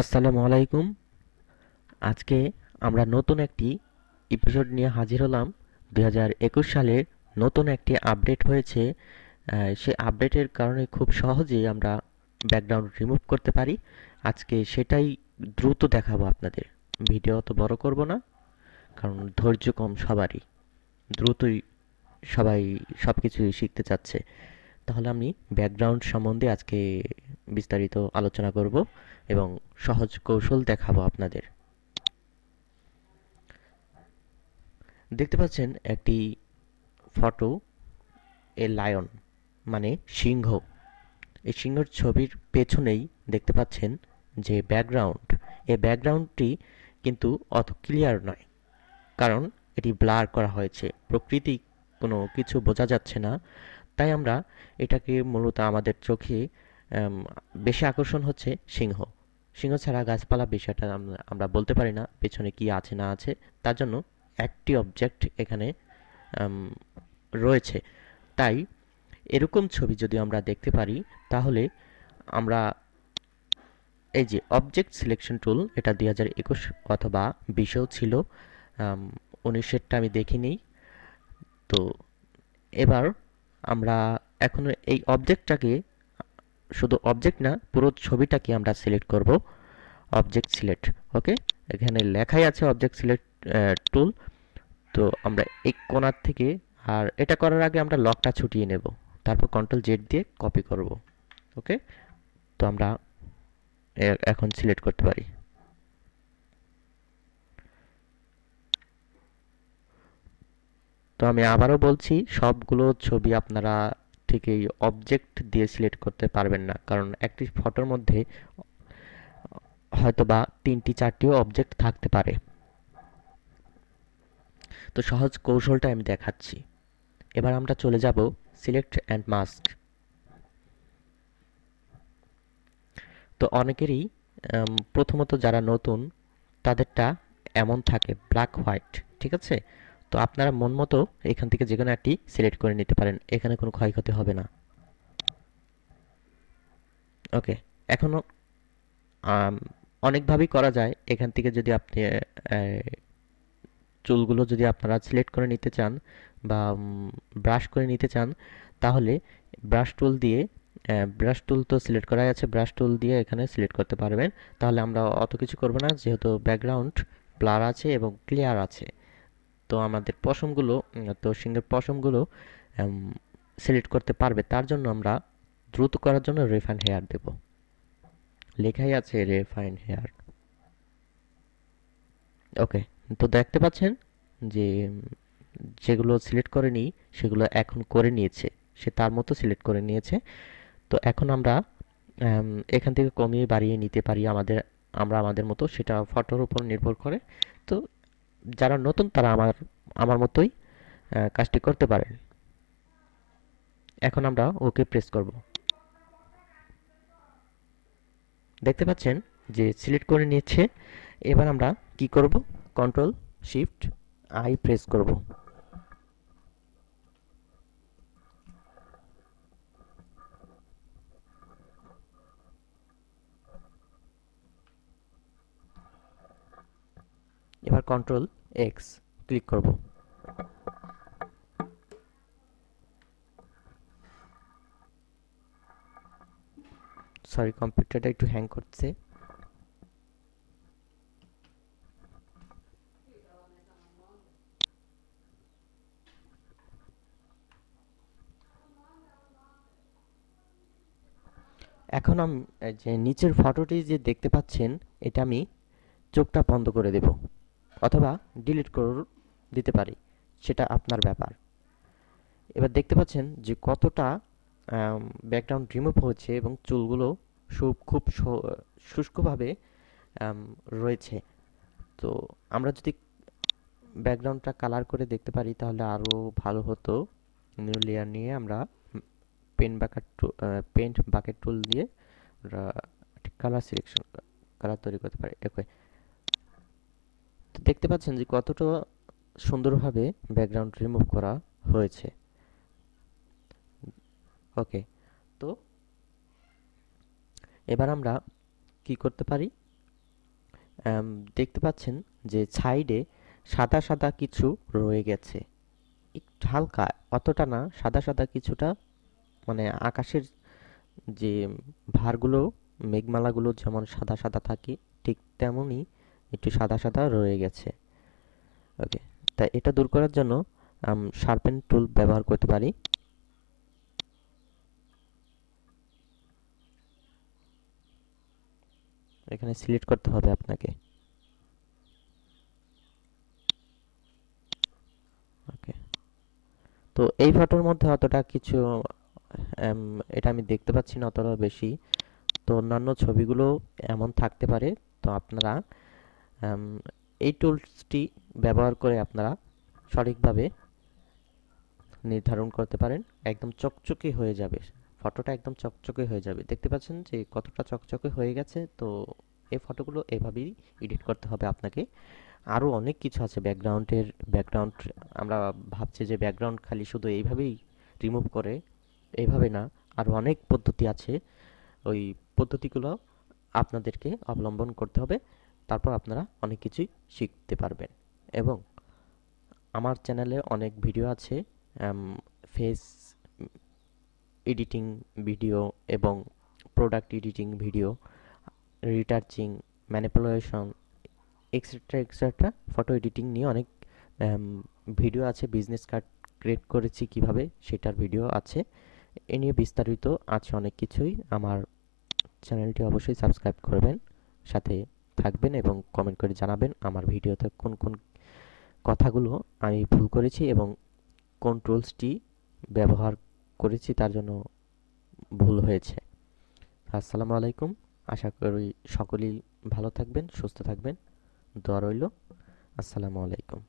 আসসালামু আলাইকুম। আজকে আমরা নতুন একটি এপিসোড নিয়ে হাজির হলাম। দুই হাজার একুশ সালের নতুন একটি আপডেট হয়েছে। সে আপডেটের কারণে খুব সহজেই আমরা ব্যাকগ্রাউন্ড রিমুভ করতে পারি। আজকে সেটাই দ্রুত দেখাবো আপনাদের। ভিডিও অত বড় করব না, কারণ ধৈর্য কম সবারই। দ্রুতই সবাই সব কিছুই শিখতে চাচ্ছে। তাহলে আমি ব্যাকগ্রাউন্ড সম্বন্ধে আজকে বিস্তারিত আলোচনা করব। এবং সহজ কৌশল দেখাবো আপনাদের। দেখতে পাচ্ছেন একটি ফটো, এ লায়ন মানে সিংহ। এই সিংহর ছবির পেছনেই দেখতে পাচ্ছেন যে ব্যাকগ্রাউন্ড। এই ব্যাকগ্রাউন্ডটি কিন্তু অত ক্লিয়ার নয়, কারণ এটি ব্লার করা হয়েছে। প্রকৃতি কোনো কিছু বোঝা যাচ্ছে না, তাই আমরা এটাকে মূলত আমাদের চোখে বেশি আকর্ষণ হচ্ছে সিংহ। সিংহ ছাড়া গাছপালা বিষয়টা আমরা বলতে পারি না, পেছনে কি আছে না আছে। তার জন্য একটি অবজেক্ট এখানে রয়েছে। তাই এরকম ছবি যদি আমরা দেখতে পারি, তাহলে আমরা এই যে অবজেক্ট সিলেকশন টুল এটা দুই হাজার একুশ অথবা বিশেও ছিল উনিশেরটা আমি দেখিনি। তো এবার আমরা এখন এই অবজেক্টটাকে শুধু অবজেক্ট না, পুরো ছবিটাকে আমরা সিলেক্ট করব। অবজেক্ট সিলেক্ট ওকে এখানে লেখাই আছে অবজেক্ট সিলেক্ট টুল তো আমরা এই কোণার থেকে, আর এটা করার আগে আমরা লকটা ছুটিয়ে নেব, তারপর কন্ট্রোল জেড দিয়ে কপি করব ওকে তো আমরা এখন সিলেক্ট করতে পারি। তো আমি আবারও বলছি, সবগুলো ছবি আপনারা ঠিক এই অবজেক্ট দিয়ে সিলেক্ট করতে পারবেন না, কারণ একটি ফটোর মধ্যে হয়তোবা তিনটি চারটিও অবজেক্ট থাকতে পারে। তো সহজ কৌশলটা আমি দেখাচ্ছি। এবার আমরা চলে যাব সিলেক্ট অ্যান্ড মাস্ক তো অনেকেরই প্রথমত যারা নতুন তাদেরটা এমন থাকে ব্ল্যাক হোয়াইট ঠিক আছে? তো আপনারা মন মতো এখান থেকে যে কোনো একটি সিলেক্ট করে নিতে পারেন এখানে কোনো ক্ষয়ক্ষতি হবে না। ওকে এখনও আম, অনেকভাবেই করা যায়। এখান থেকে যদি আপনি চুলগুলো যদি আপনারা সিলেক্ট করে নিতে চান বা ব্রাশ করে নিতে চান, তাহলে ব্রাশ টুল দিয়ে ব্রাশ টুল তো সিলেক্ট করাই আছে, ব্রাশ টুল দিয়ে এখানে সিলেক্ট করতে পারবেন। তাহলে আমরা অত কিছু করব না, যেহেতু ব্যাকগ্রাউন্ড ব্লার আছে এবং ক্লিয়ার আছে। তো আমাদের পশমগুলো, তো সিংহের পশমগুলো সিলেক্ট করতে পারবে। তার জন্য আমরা দ্রুত করার জন্য রেফাইন হেয়ার দেব। লেখাই আছে রেফাইন হেয়ার ওকে তো দেখতে পাচ্ছেন যে যেগুলো সিলেক্ট করেনি সেগুলো এখন করে নিয়েছে। সে তার মতো সিলেক্ট করে নিয়েছে। তো এখন আমরা এখান থেকে কমিয়ে বাড়িয়ে নিতে পারি আমাদের, আমরা আমাদের মতো, সেটা ফটোর উপর নির্ভর করে। তো যারা নতুন, তারা আমার আমার মতোই কাজটি করতে পারেন। এখন আমরা ওকে প্রেস করব। দেখতে পাচ্ছেন যে সিলেক্ট করে নিয়েছে। এবার আমরা কি করব? কন্ট্রোল শিফট আই প্রেস করব। এবার কন্ট্রোল এক্স ক্লিক করব। সরি কম্পিউটারটা একটু হ্যাং করছে। এখন আমি যে নিচের ফটোটি যে দেখতে পাচ্ছেন, এটা আমি চোখটা বন্ধ করে দেব, অথবা ডিলিট করে দিতে পারি, সেটা আপনার ব্যাপার। এবার দেখতে পাচ্ছেন যে কতটা ব্যাকগ্রাউন্ড রিমুভ হয়েছে এবং চুলগুলো খুব শুষ্কভাবে রয়েছে। তো আমরা যদি ব্যাকগ্রাউন্ডটা কালার করে দেখতে পারি, তাহলে আরও ভালো হতো। নিউ লেয়ার নিয়ে আমরা pen bucket paint bucket tool দিয়ে কালার সিলেকশন কালার তৈরি করতে পারি। ওকে তো দেখতে পাচ্ছেন যে কতটা সুন্দরভাবে ব্যাকগ্রাউন্ড রিমুভ করা হয়েছে। ওকে তো এবার আমরা কি করতে পারি? দেখতে পাচ্ছেন যে সাইডে সাদা সাদা কিছু রয়ে গেছে। হালকা, অতটা না, সাদা সাদা কিছুটা মানে আকাশের যে ভারগুলো, মেঘমালাগুলো যেমন সাদা সাদা থাকে, ঠিক তেমনই একটু সাদা সাদা রয়ে গেছে। ওকে তা এটা দূর করার জন্য শার্পেন টুল ব্যবহার করতে পারি। এখানে সিলেক্ট করতে হবে আপনাকে। ওকে তো এই ফটোর মধ্যে অতটা কিছু এটা আমি দেখতে পাচ্ছি না অতটা বেশি। তো অন্যান্য ছবিগুলো এমন থাকতে পারে, তো আপনারা এই টুলসটি ব্যবহার করে আপনারা সঠিকভাবে নির্ধারণ করতে পারেন। একদম চকচকে হয়ে যাবে। ফটোটা একদম চকচকে হয়ে যাবে। দেখতে পাচ্ছেন যে কতটা চকচকে হয়ে গেছে, তো এই ফটোগুলো এভাবেই এডিট করতে হবে আপনাকে। আরও অনেক কিছু আছে ব্যাকগ্রাউন্ডের, ব্যাকগ্রাউন্ড আমরা ভাবছি যে ব্যাকগ্রাউন্ড খালি শুধু এইভাবেই রিমুভ করে এইভাবে না আরও অনেক পদ্ধতি আছে। ওই পদ্ধতিগুলো আপনাদেরকে অবলম্বন করতে হবে, তারপর আপনারা অনেক কিছুই শিখতে পারবেন। এবং আমার চ্যানেলে অনেক ভিডিও আছে ফেস এডিটিং ভিডিও এবং product editing video retouching manipulation etcetera etcetera photo editing নিয়ে অনেক ভিডিও আছে বিজনেস কার্ড ক্রিয়েট করেছি কীভাবে, সেটার ভিডিও আছে। এ নিয়ে বিস্তারিত আছে অনেক কিছুই। আমার চ্যানেলটি অবশ্যই সাবস্ক্রাইব করবেন, সাথে থাকবেন এবং কমেন্ট করে জানাবেন আমার ভিডিওতে কোন কোন কথাগুলো আমি ভুল করেছি এবং কোন টুলসটি ব্যবহার করেছি, তার জন্য ভুল হয়েছে। আসসালামু আলাইকুম। আশা করি সকলেই ভালো থাকবেন, সুস্থ থাকবেন। দোয়া রইল। আসসালামু আলাইকুম।